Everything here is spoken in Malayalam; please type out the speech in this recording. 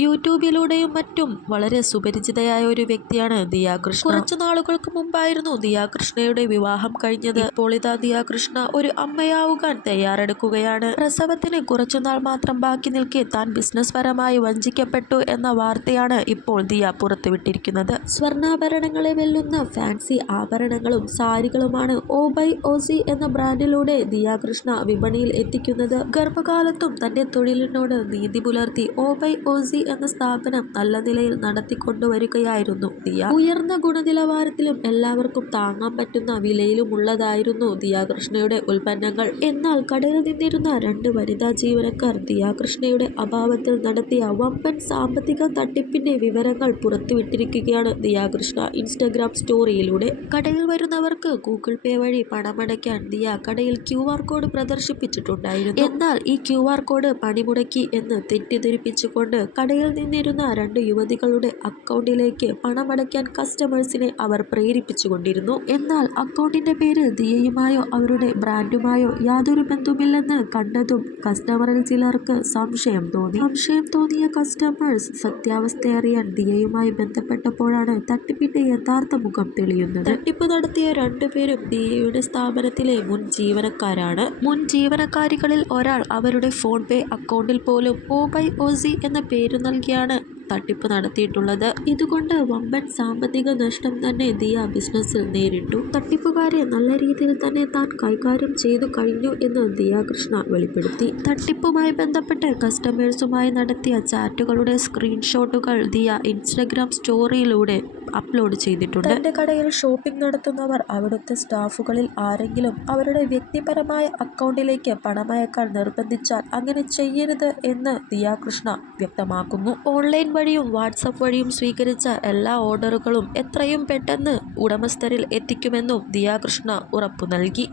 യൂട്യൂബിലൂടെയും മറ്റും വളരെ സുപരിചിതയായ ഒരു വ്യക്തിയാണ് ദിയാകൃഷ്ണ. കുറച്ചു നാളുകൾക്ക് മുമ്പായിരുന്നു ദിയാകൃഷ്ണയുടെ വിവാഹം കഴിഞ്ഞത്. ഇപ്പോൾ ഇതാ ദിയാകൃഷ്ണ ഒരു അമ്മയാവുകാൻ തയ്യാറെടുക്കുകയാണ്. പ്രസവത്തിന് കുറച്ചുനാൾ മാത്രം ബാക്കി നിൽക്കെ താൻ ബിസിനസ് പരമായി വഞ്ചിക്കപ്പെട്ടു എന്ന വാർത്തയാണ് ഇപ്പോൾ ദിയ പുറത്തുവിട്ടിരിക്കുന്നത്. സ്വർണാഭരണങ്ങളെ വെല്ലുന്ന ഫാൻസി ആഭരണങ്ങളും സാരികളുമാണ് ഓ ബൈ ഓസി എന്ന ബ്രാൻഡിലൂടെ ദിയാകൃഷ്ണ വിപണിയിൽ എത്തിക്കുന്നത്. ഗർഭകാലത്തും തന്റെ തൊഴിലിനോട് നീതി പുലർത്തി ഓ ബൈ ഓസി എന്ന സ്ഥാപനം നല്ല നിലയിൽ നടത്തിക്കൊണ്ടുവരികയായിരുന്നു ദിയ. ഉയർന്ന ഗുണനിലവാരത്തിലും എല്ലാവർക്കും താങ്ങാൻ പറ്റുന്ന വിലയിലുമുള്ളതായിരുന്നു ദിയ കൃഷ്ണയുടെ ഉൽപ്പന്നങ്ങൾ. എന്നാൽ കടയിൽ നിന്നിരുന്ന രണ്ട് വനിതാ ജീവനക്കാർ ദിയ കൃഷ്ണയുടെ അഭാവത്തിൽ നടത്തിയ വമ്പൻ സാമ്പത്തിക തട്ടിപ്പിന്റെ വിവരങ്ങൾ പുറത്തുവിട്ടിരിക്കുകയാണ് ദിയ കൃഷ്ണ ഇൻസ്റ്റഗ്രാം സ്റ്റോറിയിലൂടെ. കടയിൽ വരുന്നവർക്ക് ഗൂഗിൾ പേ വഴി പണമടയ്ക്കാൻ ദിയ കടയിൽ ക്യു ആർ കോഡ് പ്രദർശിപ്പിച്ചിട്ടുണ്ടായിരുന്നു. എന്നാൽ ഈ ക്യു ആർ കോഡ് പണിമുടക്കി എന്ന് തെറ്റിദ്ധരിപ്പിച്ചുകൊണ്ട് കടയിൽ നിന്നിരുന്ന രണ്ട് യുവതികളുടെ അക്കൗണ്ടിലേക്ക് പണമടയ്ക്കാൻ കസ്റ്റമേഴ്സിനെ അവർ പ്രേരിപ്പിച്ചുകൊണ്ടിരുന്നു. എന്നാൽ അക്കൗണ്ടിന്റെ പേര് ദിയയുമായോ അവരുടെ ബ്രാൻഡുമായോ യാതൊരു ബന്ധവുമില്ലെന്ന് കണ്ടതും കസ്റ്റമറിൽ ചിലർക്ക് സംശയം തോന്നി. സംശയം തോന്നിയ കസ്റ്റമേഴ്സ് സത്യാവസ്ഥ അറിയാൻ ദിയയുമായി ബന്ധപ്പെട്ടപ്പോഴാണ് തട്ടിപ്പിന്റെ യഥാർത്ഥ മുഖം തെളിയുന്നത്. തട്ടിപ്പ് നടത്തിയ രണ്ടുപേരും ദിയയുടെ സ്ഥാപനത്തിലെ മുൻ ജീവനക്കാരാണ്. മുൻ ജീവനക്കാരികളിൽ ഒരാൾ അവരുടെ ഫോൺ പേ അക്കൗണ്ടിൽ പോലും ഓ ബൈ ഓസി എന്ന പേര് നൽകിയാണ് തട്ടിപ്പ് നടത്തിയിട്ടുള്ളത്. ഇതുകൊണ്ട് വമ്പൻ സാമ്പത്തിക നഷ്ടം തന്നെ ദിയ ബിസിനസ്സിൽ നേരിട്ടു. തട്ടിപ്പുകാരെ നല്ല രീതിയിൽ തന്നെ താൻ കൈകാര്യം ചെയ്തു കഴിഞ്ഞു എന്ന് ദിയ കൃഷ്ണ വെളിപ്പെടുത്തി. തട്ടിപ്പുമായി ബന്ധപ്പെട്ട് കസ്റ്റമേഴ്സുമായി നടത്തിയ ചാറ്റുകളുടെ സ്ക്രീൻഷോട്ടുകൾ ദിയ ഇൻസ്റ്റഗ്രാം സ്റ്റോറിയിലൂടെ അപ്ലോഡ് ചെയ്തിട്ടുണ്ട്. തന്റെ കടയിൽ ഷോപ്പിംഗ് നടത്തുന്നവർ അവിടുത്തെ സ്റ്റാഫുകളിൽ ആരെങ്കിലും അവരുടെ വ്യക്തിപരമായ അക്കൗണ്ടിലേക്ക് പണമയക്കാൻ നിർബന്ധിച്ചാൽ അങ്ങനെ ചെയ്യരുത് എന്ന് ദിയ കൃഷ്ണ വ്യക്തമാക്കുന്നു. ഓൺലൈൻ വഴിയും വാട്സപ്പ് വഴിയും സ്വീകരിച്ച എല്ലാ ഓർഡറുകളും എത്രയും പെട്ടെന്ന് ഉടമസ്ഥരിൽ എത്തിക്കുമെന്നും ദിയാകൃഷ്ണ ഉറപ്പു നൽകി.